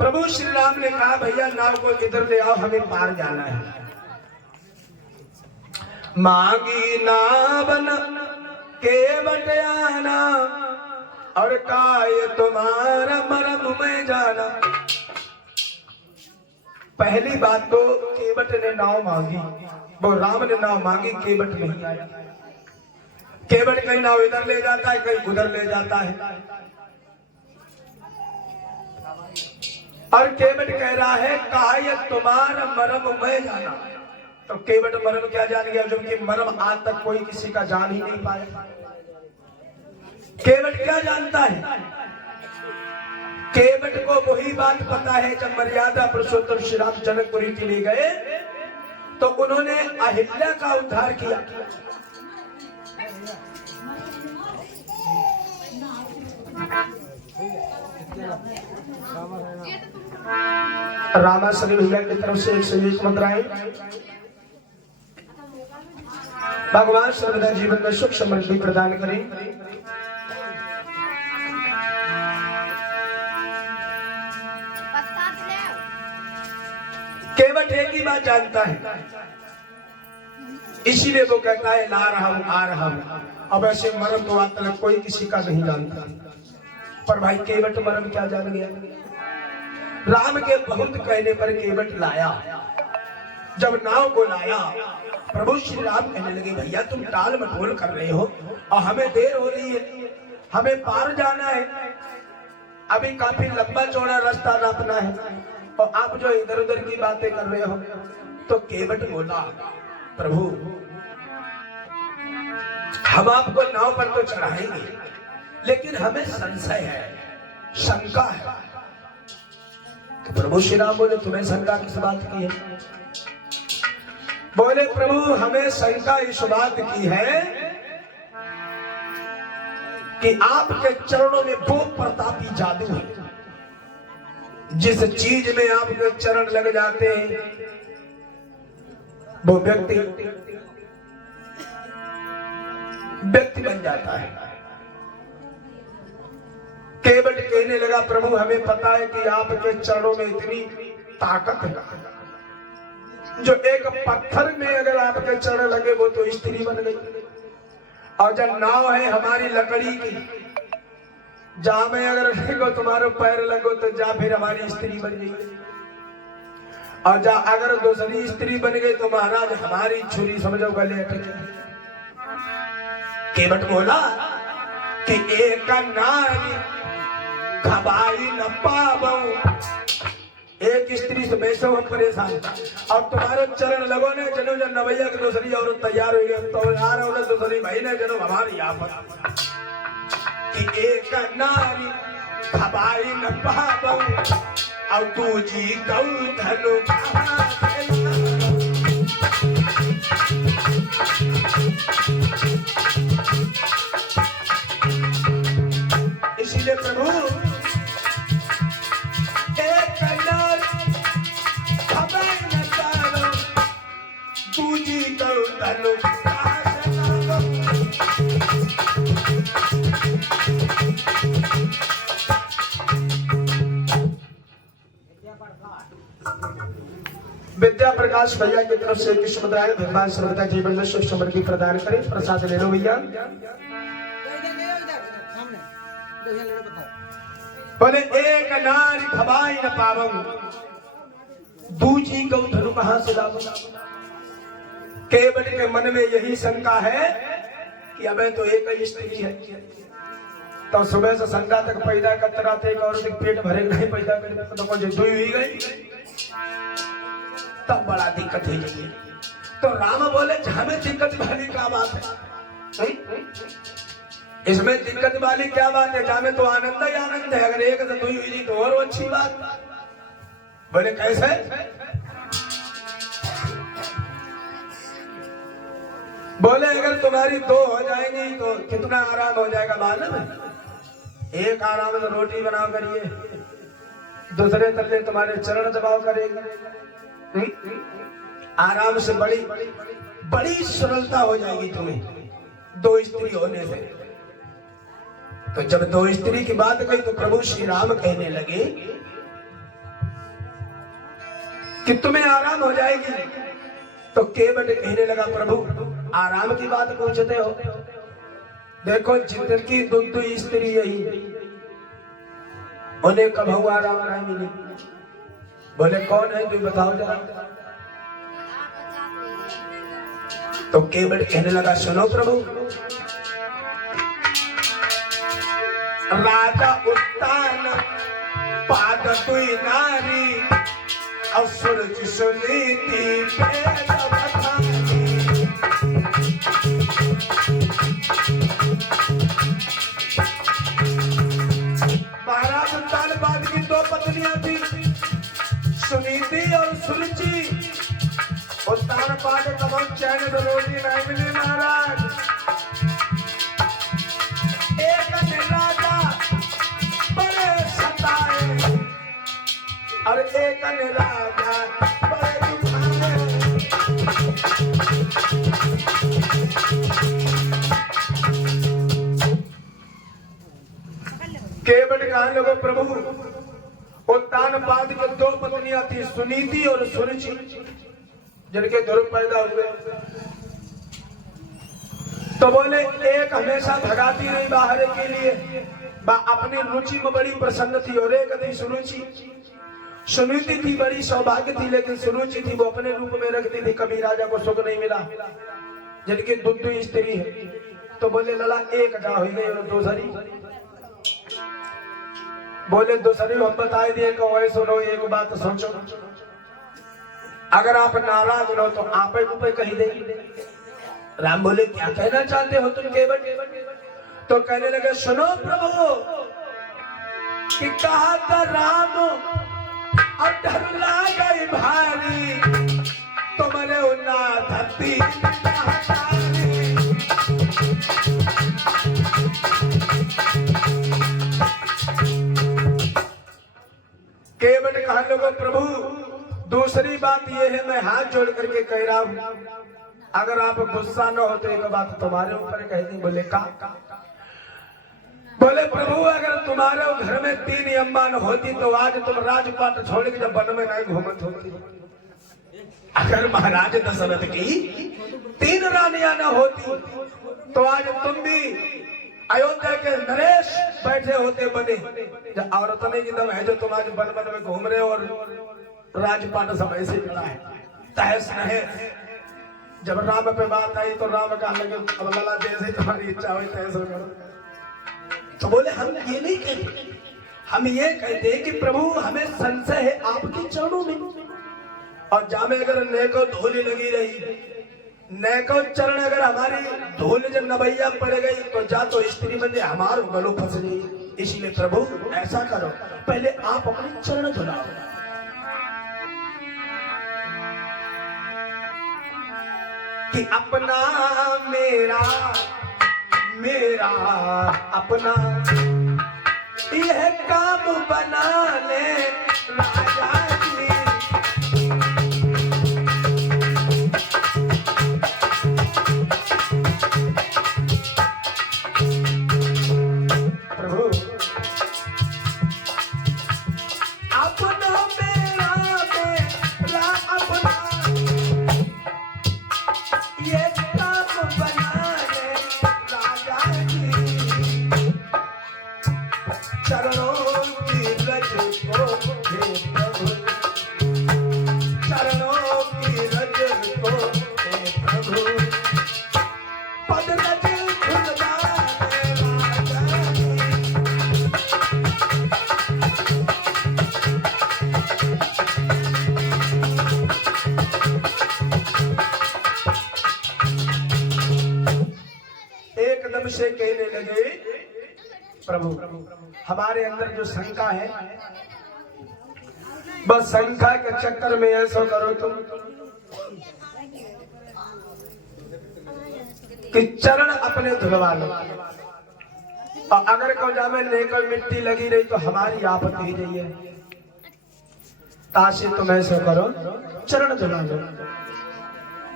प्रभु श्री राम ने कहा भैया नाव को इधर ले आओ, हमें पार जाना है। मांगी नावन के बटियाना और काय तुम्हारा मरम में जाना। पहली बात तो केवट ने नाव मांगी, वो राम ने नाव मांगी, केवट नहीं आया। केवट कहीं नाव इधर ले जाता है, कहीं उधर ले जाता है। और केवट कह रहा है काय तुम्हारा मरम में जाना। तो केवट मरम क्या जान गया, जो कि मरम आज तक कोई किसी का जान ही नहीं पाया। केवट क्या जानता है? केवट को वही बात पता है, जब मर्यादा पुरुषोत्तम श्री राम जनकपुरी के लिए गए तो उन्होंने अहिल्या का उद्धार किया। रामाश्री भैया की तरफ से 101 मुद्राएं। भगवान सर्वदा जीवन में सुख समृद्धि प्रदान करें। केवट एक ही बात जानता है, इसीलिए वो कहता है ला रहा हूं, आ रहा हूं। अब ऐसे मरम तो आज तक कोई किसी का नहीं जानता, पर भाई केवट मरम क्या जान गया। राम के बहुत कहने पर केवट लाया। जब नाव को लाया, प्रभु श्री राम कहने लगे भैया तुम टाल मटोल कर रहे हो और हमें देर हो रही है, हमें पार जाना है, अभी काफी लंबा चौड़ा रास्ता नापना है और आप जो इधर उधर की बातें कर रहे हो। तो केवट बोला प्रभु हम आपको नाव पर तो चढ़ाएंगे, लेकिन हमें संशय है, शंका है। तो प्रभु श्री राम बोले तुम्हें शंका किस बात की है? बोले प्रभु हमें शंका इस बात की है कि आपके चरणों में वो प्रतापी जादू है, जिस चीज में आपके चरण लग जाते हैं वो व्यक्ति बन जाता है। केवट कहने लगा प्रभु हमें पता है कि आपके चरणों में इतनी ताकत है, जो एक पत्थर में अगर आपके चरण लगे वो तो स्त्री बन गई, और जब नाव है हमारी लकड़ी की, जहां में अगर लगो तुम्हारे पैर लगो तो जा फिर हमारी स्त्री बन गई, और जा अगर दूसरी स्त्री बन गई तो महाराज हमारी छुरी समझो गले अटकी। केवट बोला कि एक नारी खबाई न पाबो, एक स्त्री से बैसो हम परेशान, और तुम्हारे चरण लगो ने जनो जन नवैया की दूसरी औरत तैयार हुई है, तो यार औरत दूसरी भाई ने जनो हमारी आफत कि एक नारी खबाई न पाबो और दूजी गौ धनु। इसीलिए प्रभु एक नारी खबाई न पाबो दूजी गौ धनु। विद्या प्रकाश भैया की तरफ से कृष्ण मुद्राएं। भगवान सर्वदा जीवन में सुख समृद्धि प्रदान करें। प्रसाद ले लो भैया। बोले एक नारी खबाई न पावो दूजी गौ धनु कहां से लाऊं। केवट के मन में यही शंका है कि अबे तो एक ही स्त्री है, तो सुबह से संध्या तक पैदा करते रहते एक औरत पेट भरे नहीं पैदा करते तो कौन दुई हुई गई, तब बड़ा दिक्कत हो जाएगी। तो राम बोले हमें दिक्कत वाली क्या बात है, इसमें दिक्कत वाली क्या बात है, जामे तो आनंद ही आनंद है, अगर एक दुई हुई तो और अच्छी बात। बोले कैसे? बोले अगर तुम्हारी दो हो जाएंगी तो कितना आराम हो जाएगा मालूम है? एक आराम से रोटी बनाओ करिए, दूसरे तले तुम्हारे चरण दबाव करेगा, आराम से बड़ी बड़ी सरलता हो जाएगी तुम्हें 2 स्त्री होने से। तो जब 2 स्त्री की बात कही तो प्रभु श्री राम कहने लगे कि तुम्हें आराम हो जाएगी। तो केवट कहने लगा प्रभु आराम की बात पूछते हो, देखो जिनकी 2 स्त्री यही उन्हें कब आराम नहीं मिली। बोले कौन है तुम बताओ जरा। तो केवट कहने लगा सुनो प्रभु, राजा उत्तान पाद दुई नारी और सूरज सुनीति भेद बखानी। महाराज उत्तान पाद की 2 पत्नियां थी, सुनीति और सुरुचि। उत्तान पाद तमाम चैन रोटी नहीं मिली महाराज। एक ने राजा बड़े सताए और एक ने राजा बड़े दुखाए। केवट कहा लोगों प्रभु उत्तान पाद की 2 पत्नियां थी, सुनीति और सुरुचि, जिनके ध्रुव पैदा हुए। तो बोले एक हमेशा भगाती रही बाहर के लिए, अपनी रुचि में बड़ी प्रसन्न थी, और एक थी सुरुचि। सुनीति थी बड़ी सौभाग्य थी, लेकिन सुरुचि थी वो अपने रूप में रखती थी, कभी राजा को सुख नहीं मिला, जिनकी 2 स्त्री है। तो बोले लला एक जा हो गई और दूसरी। बोले दूसरी हम बताए दिए को वही सुनो, एक बात सोचो, अगर आप नाराज हो तो आप ही कही देगी। राम बोले क्या कहना चाहते हो तुम केवट। तो कहने लगे सुनो प्रभु कि कहा था राम अब डर गई भारी, तुम्हारे उन्ना धरती केवट कहा लोगो प्रभु दूसरी बात यह है, मैं हाथ जोड़ करके कह रहा हूं, अगर आप गुस्सा न हो तो एक बात तुम्हारे ऊपर कह दी। बोले का। बोले प्रभु अगर तुम्हारे घर में 3 अम्मा न होती तो आज तुम राजपाट छोड़ के जब वन में नहीं घूमत होती। अगर महाराज दशरथ की 3 रानियां न होती तो आज तुम भी अयोध्या के नरेश बैठे होते बने। जब औरत नहीं की दम है जो तुम आज वन वन में घूम रहे हो और राजपाट समय से मिला है तहस नहस। जब राम पे बात आई तो राम कहा लगे अब लला जैसे तुम्हारी इच्छा हुई तहस हो करो। तो बोले हम ये नहीं कहते, हम ये कहते कि प्रभु हमें संशय है आपके चरणों में, और जामे अगर नेको धूल लगी रही, नेको चरण अगर हमारी धूल जब नबैया पड़ गई तो जा तो स्त्री बंदे हमारे गलों फंस गई। इसीलिए प्रभु ऐसा करो पहले आप अपने चरण धुलाओ। कि अपना मेरा मेरा अपना यह काम बना ले राजा जी। प्रभु अपना मेरा मेरा अपना ये काम बना ले राजा जी। चरणों की रज को हे प्रभु, चरणों की रज को हे प्रभु, पद रज खुलवा दे राजा जी। एकदम से कहने लगे प्रभु हमारे अंदर जो शंका है बस शंका के चक्कर में ऐसा करो तुम कि चरण अपने धुलवा लो, और अगर कोजा में लेकर मिट्टी लगी रही तो हमारी आपत्ति ही नहीं है। ताशे तुम ऐसा करो चरण धुला लो।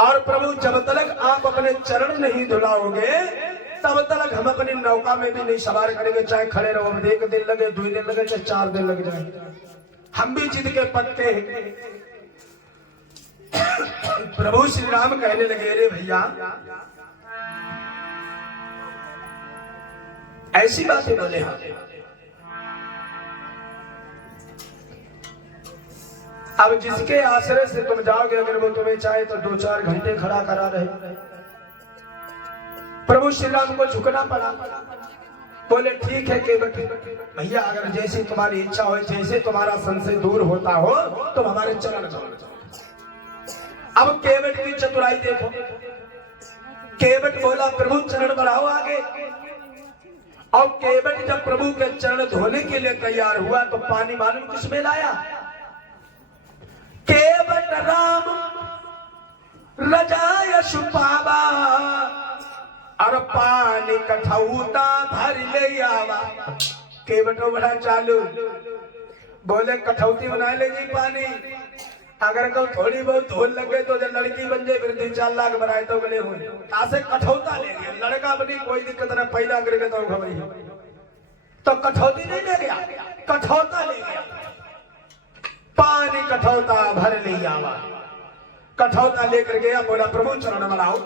और प्रभु जब तक अपने चरण नहीं धुलाओगे तब तक हम अपनी नौका में भी नहीं सवार करेंगे। चाहे खड़े रहो, 1 दिन लगे, 2 दिन लगे, चाहे 4 दिन लग जाए, हम भी जिद के पत्ते हैं। प्रभु श्री राम कहने लगे, अरे भैया ऐसी बातें बोले। हाँ, अब जिसके आश्रय से तुम जाओगे, अगर वो तुम्हें चाहे तो 2-4 घंटे खड़ा करा रहे। प्रभु श्री राम को झुकना पड़ा। बोले ठीक है केवट भैया, अगर जैसी तुम्हारी इच्छा हो, जैसे तुम्हारा संशय दूर होता हो, तुम हमारे चरण धो। अब केवट की चतुराई देखो। केवट बोला, प्रभु चरण बढ़ाओ आगे। और केवट जब प्रभु के चरण धोने के लिए तैयार हुआ तो पानी मालूम किसमें लाया? केवट राम रजाय सुपावा और पानी कठौता भर ले आवा। केवटो बड़ा चालू, बोले कठौती बना ले जी पानी। अगर कल थोड़ी बहुत धोल लग गई तो जब लड़की बन जाए फिर 3-4 लाख बनाए तो गले हुए। ऐसे कठौता ले गया, लड़का बनी कोई दिक्कत ना, पैदा करके तो खबर तो कठौती नहीं ले गया, कठौता ले गया। पानी कठौता भर ले आवा। कठौता लेकर गया, बोला प्रभु चरण बढ़ाओ।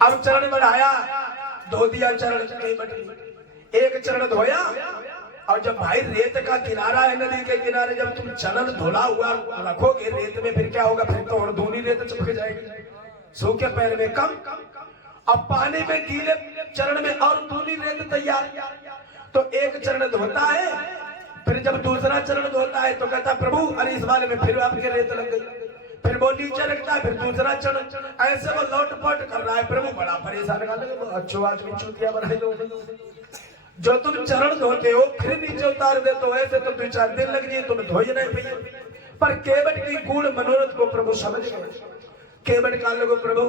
अब चरण बढ़ाया, धो दिया चरण। एक चरण धोया, और जब भाई रेत का किनारा है, नदी के किनारे, जब तुम चरण धुला हुआ रखोगे रेत में, फिर क्या होगा? फिर तो और दूनी रेत चिपक जाएगी। सूखे पैर में कम, अब पानी में गीले चरण में और दूनी रेत तैयार। तो एक चरण धोता है, फिर जब दूसरा चरण धोता है तो कहता प्रभु अरे इस वाले में फिर आपके रेत लग गई। फिर वो नीचे रखता है, फिर दूसरा चरण, ऐसे वो लौट पट कर रहा है। प्रभु बड़ा परेशान कर लगे, अच्छो आदमी चूतिया बनाए दो। जो तुम चरण धोते हो फिर नीचे उतार देते हो, ऐसे तो 2-4 दिन लग जाए, तुम धो ही नहीं भैया। पर केवट की गूढ़ मनोरथ को प्रभु समझ गए। केवट का लोगो, प्रभु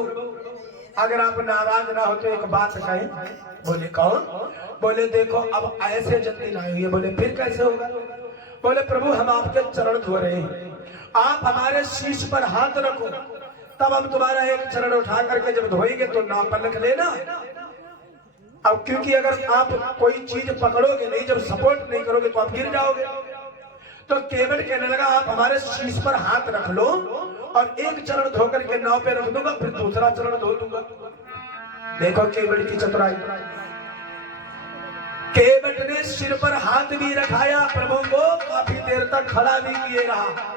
अगर आप नाराज ना हो तो एक बात कहें। बोले कौन? बोले देखो अब ऐसे जल्दी ना हुई है। बोले फिर कैसे होगा? बोले प्रभु हम आपके चरण धो रहे हैं, आप हमारे शीश पर हाथ रखो, तब हम तुम्हारा एक चरण उठा करके जब धोएंगे तो नाम पर लिख लेना। अब क्योंकि अगर आप कोई चीज पकड़ोगे नहीं, जब सपोर्ट नहीं करोगे तो आप गिर जाओगे। तो केवट कहने लगा आप हमारे शीश पर हाथ रख लो और एक चरण धो करके नाव पे रख दूंगा, फिर दूसरा चरण धो दूंगा। देखो केवट की चतुराई। केवट ने सिर पर हाथ भी रखाया, प्रभु को काफी देर तक खड़ा भी किए रहा।